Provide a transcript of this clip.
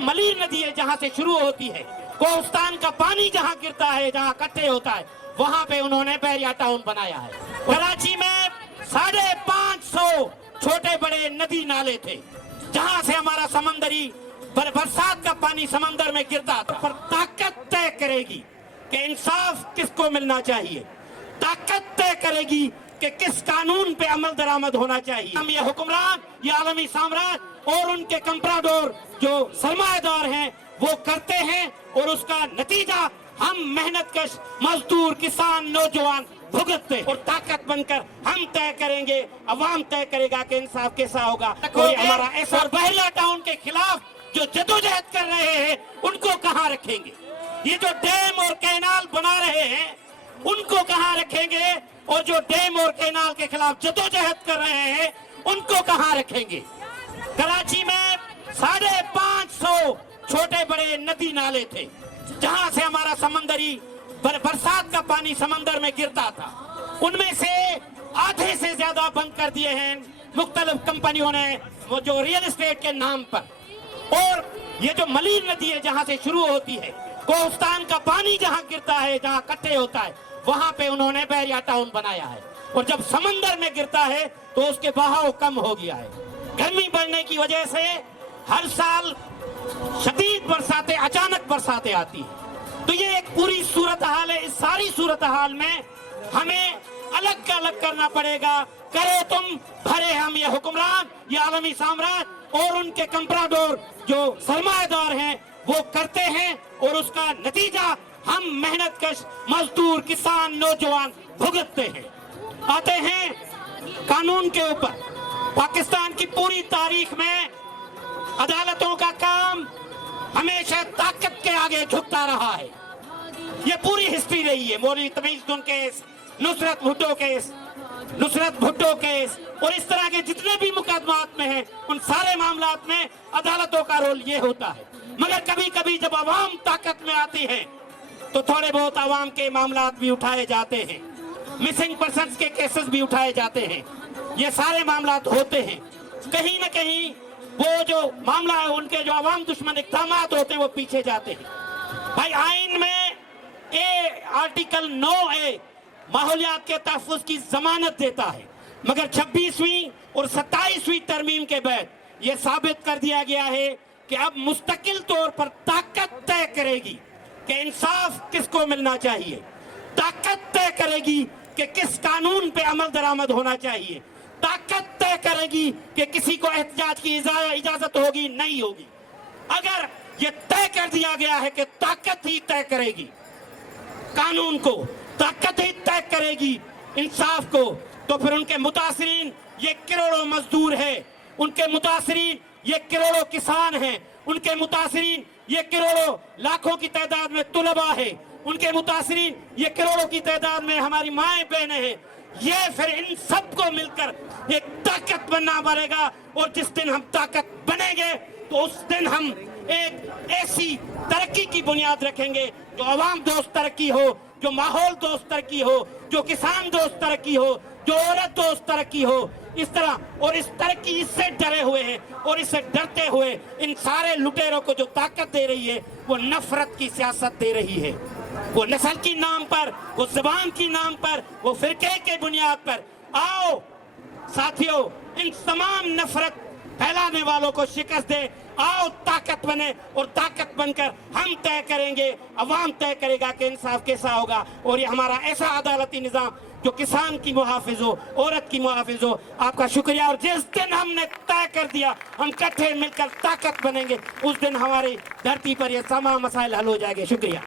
मलीर नदी है जहाँ से शुरू होती है, कोहिस्तान का पानी जहाँ गिरता है, जहाँ इकट्ठे होता है, वहाँ पे उन्होंने बहरिया टाउन बनाया है। कराची में 550 छोटे बड़े नदी नाले थे जहाँ से हमारा समंदरी बरसात का पानी समंदर में गिरता था। पर ताकत तय करेगी कि इंसाफ किसको मिलना चाहिए, ताकत तय करेगी कि किस कानून पे अमल दरामद होना चाहिए। हम ये हुक्मरान, ये आलमी साम्राज्य और उनके कंप्राडोर जो सरमाएदार हैं वो करते हैं, और उसका नतीजा हम मेहनतकश मजदूर, किसान, नौजवान भुगतते हैं। और ताकत बनकर हम तय करेंगे, अवाम तय करेगा कि इंसाफ कैसा होगा। कोई हमारा ऐसा और बहरिया टाउन के खिलाफ जो जदोजहद कर रहे हैं उनको कहाँ रखेंगे? ये जो डैम और कैनाल बना रहे हैं उनको कहाँ रखेंगे? और जो डैम और कैनाल के खिलाफ जदोजहद कर रहे हैं उनको कहाँ रखेंगे? कराची में 550 छोटे बड़े नदी नाले थे जहाँ से हमारा समंदरी बरसात का पानी समंदर में गिरता था। उनमें से आधे से ज्यादा बंद कर दिए हैं मुख्तलिफ कंपनियों ने, वो जो रियल एस्टेट के नाम पर। और ये जो मलीर नदी है जहाँ से शुरू होती है, कोहिस्तान का पानी जहाँ गिरता है, जहाँ इकट्ठे होता है, वहाँ पे उन्होंने बहरिया टाउन बनाया है। और जब समंदर में गिरता है तो उसके बहाव कम हो गया है। गर्मी बढ़ने की वजह से हर साल शदीद बरसातें, अचानक बरसातें आती हैं। तो ये एक पूरी सूरत हाल है। इस सारी सूरत हाल में हमें अलग अलग करना पड़ेगा। करे तुम भरे हम, ये हुक्मरान, ये आलमी साम्राज्य और उनके कंप्राडोर जो सरमाएदार हैं वो करते हैं, और उसका नतीजा हम मेहनतकश मजदूर, किसान, नौजवान भुगतते हैं। आते हैं कानून के ऊपर। पाकिस्तान की पूरी तारीख में अदालतों का काम हमेशा ताकत के आगे झुकता रहा है। ये पूरी हिस्ट्री रही है। मौलवी तमीज़ुद्दीन केस, नुसरत भुट्टो केस और इस तरह के जितने भी मुकदमात में हैं, उन सारे मामलात में अदालतों का रोल ये होता है। मगर कभी कभी जब आवाम ताकत में आती है तो थोड़े बहुत आवाम के मामलात भी उठाए जाते हैं, मिसिंग पर्सन्स के केसेस भी उठाए जाते हैं। ये सारे मामलात होते हैं। कहीं न कहीं वो जो मामला है, उनके जो आवाम दुश्मन इक़दामात होते हैं वो पीछे जाते हैं। भाई आइन में आर्टिकल 9A माहौलियात के तहफ़्फ़ुज़ की जमानत देता है, मगर 26वीं और 27वीं तरमीम के बाद ये साबित कर दिया गया है कि अब मुस्तकिल तौर पर ताकत तय करेगी कि इंसाफ किसको मिलना चाहिए, ताकत तय करेगी कि किस कानून पे अमल दरामद होना चाहिए, ताकत तय करेगी कि किसी को एहतजाज की इजाजत होगी नहीं होगी। अगर ये तय कर दिया गया है कि ताकत ही तय करेगी कानून को, ताकत ही तय करेगी इंसाफ को, तो फिर उनके मुतासिरीन ये करोड़ों मजदूर है, उनके मुतासिरीन ये करोड़ों किसान हैं, उनके मुतासिरीन ये करोड़ों लाखों की तादाद में तुलबा है, उनके मुतासिरीन ये करोड़ों की तादाद में हमारी माएँ बहनें हैं। ये फिर इन सबको मिलकर एक ताकत बनना पड़ेगा। और जिस दिन हम ताकत बनेंगे तो उस दिन हम एक ऐसी तरक्की की बुनियाद रखेंगे जो आवाम दोस्त तरक्की हो, जो माहौल दोस्त तरक्की हो, जो किसान दोस्त तरक्की हो, जो औरत दोस्त तरक्की हो। इस तरह और इस तरक्की इससे डरे हुए हैं, और इससे डरते हुए इन सारे लुटेरों को जो ताकत दे रही है वो नफरत की सियासत दे रही है। वो नस्ल की नाम पर, वो ज़बान की नाम पर, वो फिरके के बुनियाद पर। आओ साथियों, इन तमाम नफरत फैलाने वालों को शिकस्त दे। आओ ताकत बने, और ताकत बनकर हम तय करेंगे, अवाम तय करेगा कि इंसाफ कैसा होगा। और ये हमारा ऐसा अदालती निज़ाम जो किसान की मुहाफिज हो, औरत की मुहाफिज हो। आपका शुक्रिया। और जिस दिन हमने तय कर दिया हम इकट्ठे मिलकर ताकत बनेंगे, उस दिन हमारी धरती पर ये तमाम मसाइल हल हो जाएंगे। शुक्रिया।